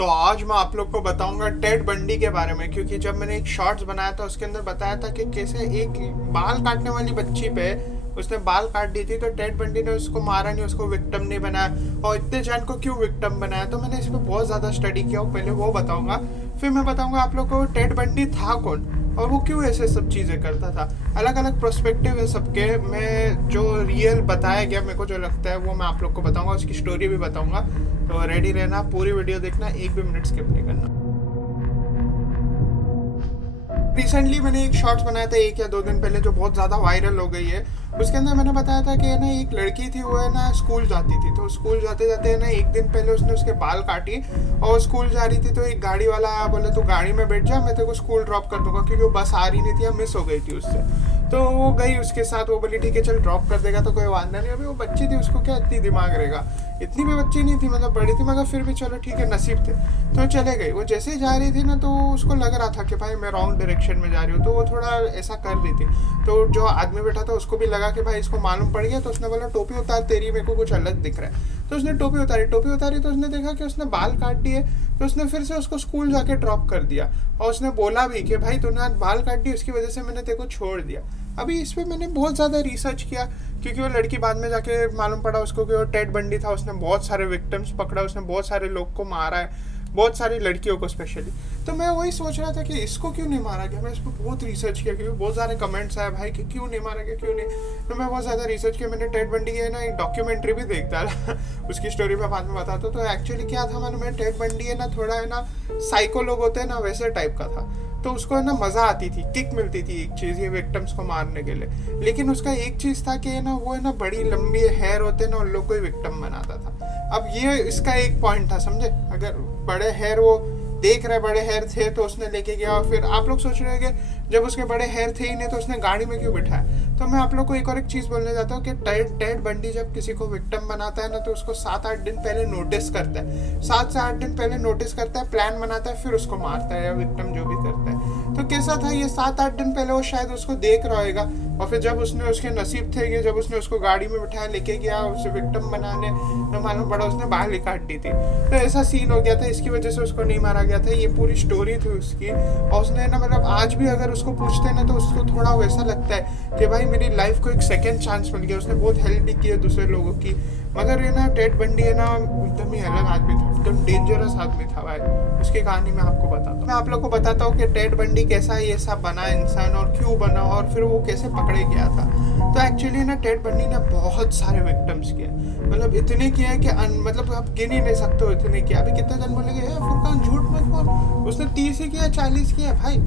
तो आज मैं आप लोग को बताऊंगा टेड बंडी के बारे में, क्योंकि जब मैंने एक शॉर्ट्स बनाया था उसके अंदर बताया था कि कैसे एक बाल काटने वाली बच्ची पे उसने बाल काट दी थी, तो टेड बंडी ने उसको मारा नहीं, उसको विक्टिम नहीं बनाया। और इतने जन को क्यों विक्टिम बनाया, तो मैंने इस पर बहुत ज़्यादा स्टडी किया। पहले वो बताऊंगा, फिर मैं बताऊंगा आप लोग को टेड बंडी था कौन और वो क्यों ऐसे सब चीज़ें करता था। अलग अलग पर्सपेक्टिव है सबके। मैं जो रियल बताया गया मेरे को जो लगता है वो मैं आप लोग को बताऊंगा, उसकी स्टोरी भी बताऊंगा। तो रेडी रहना, पूरी वीडियो देखना, एक भी मिनट स्किप नहीं करना। रिसेंटली मैंने एक शॉर्ट्स बनाया था 1 या 2 दिन पहले, जो बहुत ज़्यादा वायरल हो गई है। उसके अंदर मैंने बताया था कि है ना एक लड़की थी, वो है ना स्कूल जाती थी, तो स्कूल जाते जाते है ना एक दिन पहले उसने उसके बाल काटी और स्कूल जा रही थी। तो एक गाड़ी वाला आया, बोले तू गाड़ी में बैठ जा, मैं तेरे को स्कूल ड्रॉप कर दूंगा, क्योंकि वो बस आ रही नहीं थी या मिस हो गई थी उससे। तो वो गई उसके साथ, वो बोली ठीक है चल ड्रॉप कर देगा तो कोई वादा नहीं। अभी वो बच्ची थी, उसको क्या इतनी दिमाग रहेगा, इतनी भी बच्ची नहीं थी, मतलब बड़ी थी, मगर फिर भी चलो ठीक है नसीब थे। तो चले गई। वो जैसे ही जा रही थी ना, तो उसको लग रहा था कि भाई मैं रॉन्ग डायरेक्शन में जा रही हूँ, तो वो थोड़ा ऐसा कर रही थी। तो जो आदमी बैठा था उसको भी लगा कि भाई इसको मालूम पड़ गया, तो उसने बोला टोपी उतार तेरी, मेरे को कुछ अलग दिख रहा है। तो उसने टोपी उतारी तो उसने देखा कि उसने बाल काट दिए। तो उसने फिर से उसको स्कूल जाके ड्रॉप कर दिया और उसने बोला भी कि भाई तूने आज बाल काट दी, उसकी वजह से मैंने तेरे को छोड़ दिया। अभी इस पर मैंने बहुत ज़्यादा रिसर्च किया, क्योंकि वो लड़की बाद में जाके मालूम पड़ा उसको कि वो टेड बंडी था। उसने बहुत सारे विक्टिम्स पकड़ा, उसने बहुत सारे लोग को मारा है, बहुत सारी लड़कियों को स्पेशली। तो मैं वही सोच रहा था कि इसको क्यों नहीं मारा गया। मैं इस पर बहुत रिसर्च किया, क्योंकि बहुत सारे कमेंट्स आए भाई कि क्यों नहीं मारा गया, क्यों नहीं। तो मैं बहुत ज़्यादा रिसर्च किया। मैंने टेड बंडी की ना एक डॉक्यूमेंट्री भी देख डाला उसकी स्टोरी मैं बाद में बताता हूँ। तो एक्चुअली क्या था मालूम है, टेड बंडी है ना थोड़ा है ना साइको लोग होते हैं ना, वैसे टाइप का था। तो उसको है ना मज़ा आती थी, किक मिलती थी एक चीज़ ये विक्टिम्स को मारने के लिए। लेकिन उसका एक चीज़ था कि ना वो है ना बड़ी लंबी हेयर होते ना, उन लोग को ही विक्टिम बनाता था। अब ये इसका एक पॉइंट था, समझे। अगर बड़े हेयर वो देख रहे बड़े हेयर थे तो उसने लेके गया। और फिर आप लोग सोच रहे हैं कि जब उसके बड़े हेयर थे ही नहीं तो उसने गाड़ी में क्यों बिठाया। तो मैं आप लोग को एक और एक चीज़ बोलने जाता हूँ कि टेड बंडी जब किसी को विक्टिम बनाता है ना, तो उसको 7-8 दिन पहले नोटिस करता है। 7 से 8 दिन पहले नोटिस करता है, प्लान बनाता है, फिर उसको मारता है या विक्टिम जो भी करता है। तो कैसा था ये 7-8 दिन पहले वो शायद उसको देख रहा होगा, और फिर जब उसने उसके नसीब थे कि जब उसने उसको गाड़ी में बिठाया लेके गया उसे विक्टिम बनाने, तो मालूम पड़ा उसने बाल ही काट दी थी। तो ऐसा सीन हो गया था, इसकी वजह से उसको नहीं मारा गया था। ये पूरी स्टोरी थी उसकी। और उसने ना मतलब आज भी अगर उसको पूछते ना तो उसको थोड़ा वैसा लगता है कि भाई मेरी लाइफ को एक सेकेंड चांस मिल गया। उसने बहुत हेल्प भी की है दूसरे लोगों की। मगर ये ना टेड बंडी है ना एकदम ही अलग आदमी था, एकदम डेंजरस आदमी था भाई। उसकी कहानी मैं आपको बताता हूँ। मैं आप लोग को बताता हूँ कि टेड बंडी कैसा ये सब बना इंसान और क्यों बना और फिर वो कैसे पकड़े गया था। तो एक्चुअली ना टेड बंडी ने बहुत सारे विक्टिम्स किए, मतलब इतने किए कि मतलब आप गिन ही नहीं सकते हो इतने किया। अभी कितने जन बोलेंगे फुरकान झूठ मत बोल, उसने 30 ही किया 40 किया भाई,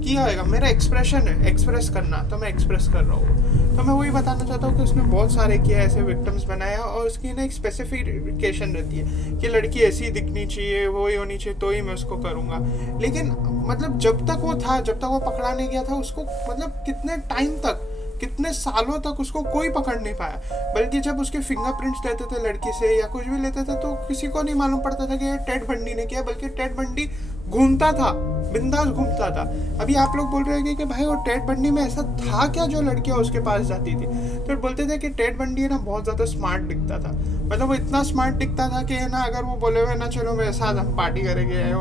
किया होगा। मेरा एक्सप्रेशन है एक्सप्रेस करना, तो मैं एक्सप्रेस कर रहा हूँ। तो मैं वही बताना चाहता हूँ कि उसने बहुत सारे किया ऐसे विक्टिम्स बनाया। और उसकी ना एक स्पेसिफिकेशन रहती है कि लड़की ऐसी दिखनी चाहिए, वो ही होनी चाहिए, तो ही मैं उसको करूँगा। लेकिन मतलब जब तक वो था, जब तक वो पकड़ा नहीं गया था, उसको मतलब कितने टाइम तक, कितने सालों तक उसको कोई पकड़ नहीं पाया। बल्कि जब उसके फिंगरप्रिंट्स लेते थे लड़की से या कुछ भी लेते थे तो किसी को नहीं मालूम पड़ता था कि ये टेड बंडी ने किया, बल्कि टेड बंडी घूमता था, बिंदास घूमता था। अभी आप लोग बोल रहे हैं कि भाई वो टेड बंडी में ऐसा था क्या जो लड़कियां उसके पास जाती थी। तो बोलते थे कि टेड बंडी ना बहुत ज़्यादा स्मार्ट दिखता था, मतलब वो इतना स्मार्ट दिखता था कि ना अगर वो बोले हुए ना चलो मेरे साथ हम पार्टी करेंगे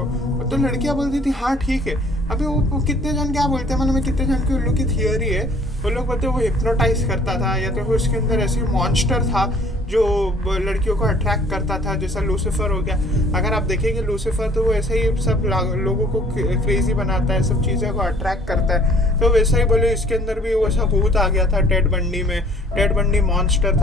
तो लड़कियां बोलती थी हाँ ठीक है। अभी वो कितने जन क्या बोलते हैं, मतलब मैं कितने जन की उन लोग की थियोरी है, वो लोग बोलते हैं वो हिप्नोटाइज करता था या तो उसके अंदर ऐसी मॉन्स्टर था जो लड़कियों को अट्रैक्ट करता था, जैसा लूसीफर हो गया। अगर आप देखेंगे लूसीफर तो वो ऐसे ही सब लोगों को क्रेजी बनाता है, सब चीज़ें को अट्रैक्ट करता है। तो वैसा ही बोले इसके अंदर भी वो सब भूत आ गया था टेड बंडी में। टेड बंडी मॉन्स्टर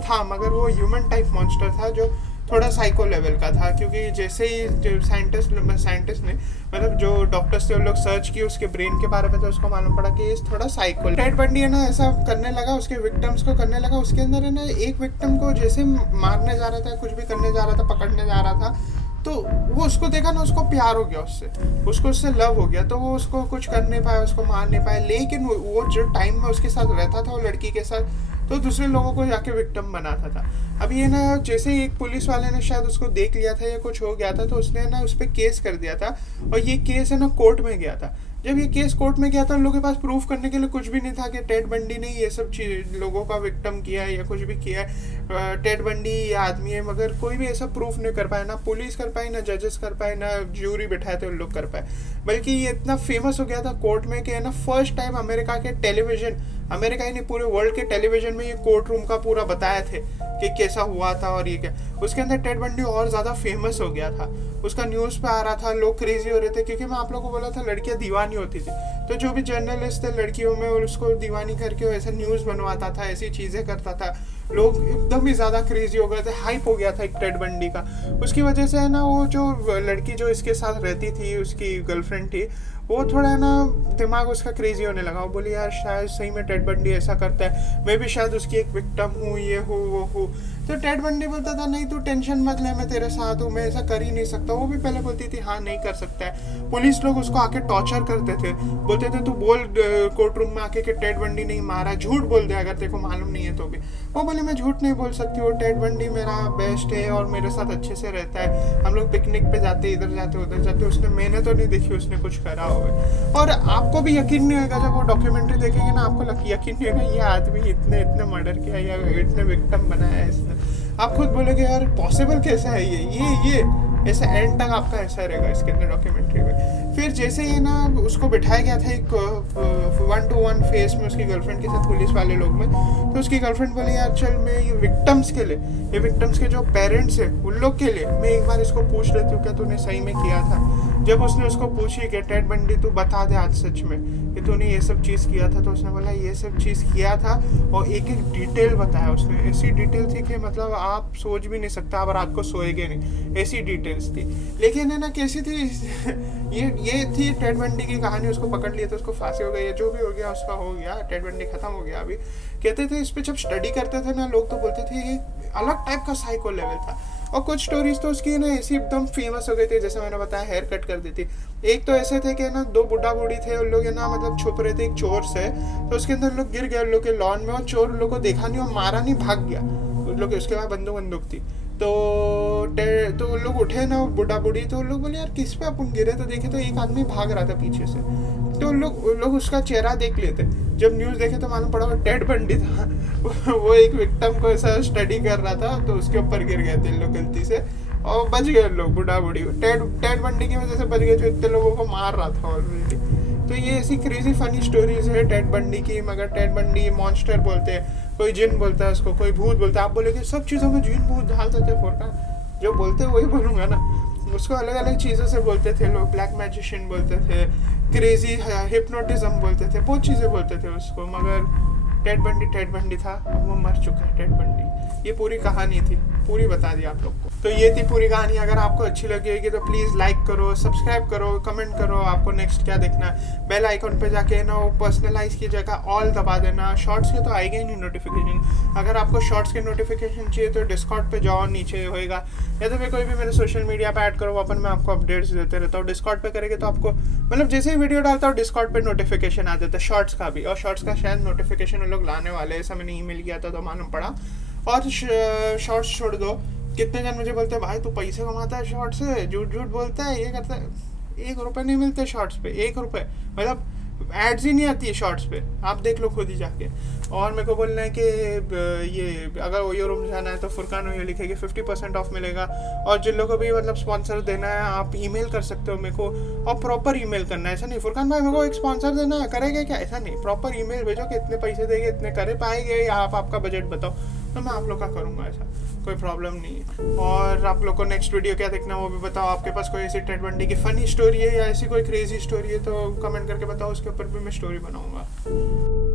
था मगर वो ह्यूमन टाइप मॉन्स्टर था जो थोड़ा साइको लेवल का था। क्योंकि जैसे ही साइंटिस्ट ने मतलब जो डॉक्टर्स थे उन लोग सर्च किए उसके ब्रेन के बारे में, तो उसको मालूम पड़ा कि ये थोड़ा साइको। टेड बंडी है ना ऐसा करने लगा, उसके विक्टिम्स को करने लगा। उसके अंदर है ना एक विक्टिम को जैसे मारने जा रहा था, कुछ भी करने जा रहा था, पकड़ने जा रहा था, तो वो उसको देखा ना, उसको प्यार हो गया उससे, उसको उससे लव हो गया। तो वो उसको कुछ कर नहीं पाया, उसको मार नहीं पाया। लेकिन वो जो टाइम में उसके साथ रहता था वो लड़की के साथ, तो दूसरे लोगों को जाके विक्टिम बनाता था। अब ये ना जैसे ही एक पुलिस वाले ने शायद उसको देख लिया था या कुछ हो गया था, तो उसने ना उस पर केस कर दिया था। और ये केस है ना कोर्ट में गया था। जब ये केस कोर्ट में गया था, उन लोगों के पास प्रूफ करने के लिए कुछ भी नहीं था कि टेड बंडी ने ये सब लोगों का विक्टिम किया है या कुछ भी किया है, टेड बंडी ये आदमी है, मगर कोई भी ऐसा प्रूफ नहीं कर पाया, ना पुलिस कर पाई, ना जजेस कर पाए, ना ज्यूरी बिठाए थे उन लोग कर पाए। बल्कि ये इतना फेमस हो गया था कोर्ट में कि है ना, फर्स्ट टाइम अमेरिका के टेलीविजन, अमेरिका ही नहीं पूरे वर्ल्ड के टेलीविजन में ये कोर्ट रूम का पूरा बताया थे कि कैसा हुआ था और ये क्या। उसके अंदर टेड बंडी और ज़्यादा फेमस हो गया था, उसका न्यूज़ पे आ रहा था, लोग क्रेजी हो रहे थे, क्योंकि मैं आप लोगों को बोला था लड़कियां दीवानी होती थी, तो जो भी जर्नलिस्ट थे लड़कियों में उसको दीवानी करके ऐसा न्यूज़ बनवाता था, ऐसी चीज़ें करता था, लोग एकदम ही ज़्यादा क्रेजी हो गए थे, हाइप हो गया था एक टेड बंडी का। उसकी वजह से है ना, वो जो लड़की जो इसके साथ रहती थी, उसकी गर्लफ्रेंड थी, वो थोड़ा है ना दिमाग उसका क्रेजी होने लगा। वो बोली यार शायद सही में टेड बंडी ऐसा करता है, मैं भी शायद उसकी एक विक्टिम हूँ, ये हूँ वो हूँ। तो टेड बंडी बोलता था नहीं तू टेंशन मत ले, मैं तेरे साथ हूँ, मैं ऐसा कर ही नहीं सकता। वो भी पहले बोलती थी हाँ नहीं कर सकता है। पुलिस लोग उसको आके टॉर्चर करते थे, बोलते थे तू बोल कोर्ट रूम में आके कि टेड बंडी नहीं मारा, झूठ बोल दे अगर तेरे को मालूम नहीं है तो भी। वो बोले मैं झूठ नहीं बोल सकती, वो टेड बंडी मेरा बेस्ट है और मेरे साथ अच्छे से रहता है, हम लोग पिकनिक पे जाते, इधर जाते उधर जाते, उसने मैंने तो नहीं देखी उसने कुछ करा होगा। और आपको भी यकीन नहीं होगा जब वो डॉक्यूमेंट्री देखेंगे ना, आपको यकीन नहीं होगा ये आदमी इतने इतने मर्डर किया या इतने विक्टिम बनाया है इसने। आप खुद बोलोगे यार पॉसिबल कैसा है ये ऐसा एंड तक आपका ऐसा रहेगा इसके अंदर डॉक्यूमेंट्री में। फिर जैसे ही ना उसको बिठाया गया था एक 1-to-1 फेस में उसकी गर्लफ्रेंड के साथ पुलिस वाले लोग में, तो उसकी गर्लफ्रेंड बोली यार चल मैं ये विक्टिम्स के लिए, ये विक्टिम्स के जो पेरेंट्स हैं उन लोग के लिए मैं एक बार इसको पूछ लेती हूँ क्या तूने सही में किया था। जब उसने उसको पूछी कि टेड बंडी तू बता दे आज सच में कि तूने ये सब चीज़ किया था, तो उसने बोला ये सब चीज़ किया था और एक एक डिटेल बताया उसने। ऐसी डिटेल थी कि मतलब आप सोच भी नहीं सकते, आप रात को सोएंगे नहीं, ऐसी डिटेल्स थी। लेकिन है ना कैसी थी ये थी टेड बंडी की कहानी। उसको पकड़ लिया तो उसको फांसी हो गई, जो भी हो गया उसका हो गया, टेड बंडी खत्म हो गया। अभी कहते थे इस पर जब स्टडी करते थे ना लोग, तो बोलते थे ये अलग टाइप का साइको लेवल था। और कुछ स्टोरीज तो उसकी ना ऐसी एकदम फेमस हो गई थी, जैसे मैंने बताया हेयर कट कर दी थी। एक तो ऐसे थे कि ना 2 बुढ़ा बूढ़ी थे, उन लोग ना मतलब छुप रहे थे एक चोर से, तो उसके अंदर लोग गिर गए उन लोग के लॉन में, और चोर उन लोग को देखा नहीं और मारा नहीं, भाग गया उन लोग। उसके बाद बंदूक थी, तो उन लोग उठे ना बुढ़ा बूढ़ी, तो उन लोग बोले यार किस पे अपन गिरे, तो देखे तो एक आदमी भाग रहा था पीछे से, तो उन लोग उसका चेहरा देख लेते। जब न्यूज़ देखे तो मालूम पड़ा वो टेड बंडी था वो एक विक्टिम को ऐसा स्टडी कर रहा था, तो उसके ऊपर गिर गए थे लोग गलती से और बच गए लोग, बुढ़ा बूढ़ी टेड बंडी की वजह से बच गए जो इतने लोगों को मार रहा था ऑलरेडी। तो ये ऐसी क्रेजी फनी स्टोरीज है टेड बंडी की। मगर टेड बंडी मॉन्स्टर बोलते हैं, कोई जिन बोलता है उसको, कोई भूत बोलता है। आप बोलेगे सब चीज़ों में जिन भूत डाल देते हैं, फुरकान जो बोलते हैं वही बोलूँगा ना। उसको अलग अलग चीज़ों से बोलते थे लोग, ब्लैक मैजिशियन बोलते थे, क्रेजी हिप्नोटिज्म बोलते थे, बहुत चीज़ें बोलते थे उसको। मगर टेड बंडी था, अब वो मर चुका है टेड बंडी। ये पूरी कहानी थी, पूरी बता दी आप लोग को। तो ये थी पूरी कहानी। अगर आपको अच्छी लगी होगी तो प्लीज़ लाइक करो, सब्सक्राइब करो, कमेंट करो आपको नेक्स्ट क्या देखना है। बेल आइकन पे जाके ना वो पर्सनलाइज की जगह ऑल दबा देना। शॉर्ट्स के तो आएगा ही नहीं नोटिफिकेशन। अगर आपको शॉर्ट्स के नोटिफिकेशन चाहिए तो डिस्कॉर्ड पे जाओ, नीचे होएगा, या तो फिर कोई भी मेरे सोशल मीडिया पे ऐड करो, अपन मैं आपको अपडेट्स देते रहता हूँ। डिस्कॉर्ड पे करेंगे तो आपको मतलब जैसे ही वीडियो डालता हूँ डिस्कॉर्ड पे नोटिफिकेशन आ जाता है, शॉर्ट्स का भी। और शॉर्ट्स का शायद नोटिफिकेशन लोग लाने वाले, ऐसा मैंने ईमेल किया था तो मालूम पड़ा। और शॉर्ट्स छोड़ दो, कितने जन मुझे बोलते हैं भाई तू पैसे कमाता है शॉर्ट से, झूठ बोलता है, ये करता है। 1 रुपये नहीं मिलते शॉर्ट्स पे, 1 रुपये, मतलब एड्स ही नहीं आती है शॉर्ट्स पे, आप देख लो खुद ही जाके। और मेरे को बोलना है कि ये अगर ओयो रूम जाना है तो फुरकान ओयो लिखेगी, 50% ऑफ मिलेगा। और जिन लोगों को भी मतलब स्पॉन्सर देना है आप ईमेल कर सकते हो मेरे को, और प्रॉपर ईमेल करना है। ऐसा नहीं फुरकान भाई मेरे को एक स्पॉन्सर देना है, करेगा क्या, ऐसा नहीं। प्रॉपर ईमेल भेजो कि इतने पैसे देंगे, इतने करे पाएंगे, या आप आपका बजट बताओ तो मैं आप लोग का करूँगा, ऐसा कोई प्रॉब्लम नहीं है। और आप लोग को नेक्स्ट वीडियो क्या देखना वो भी बताओ। आपके पास कोई ऐसी टेड बंडी की फ़नी स्टोरी है या ऐसी कोई क्रेजी स्टोरी है तो कमेंट करके बताओ, उसके ऊपर भी मैं स्टोरी बनाऊँगा।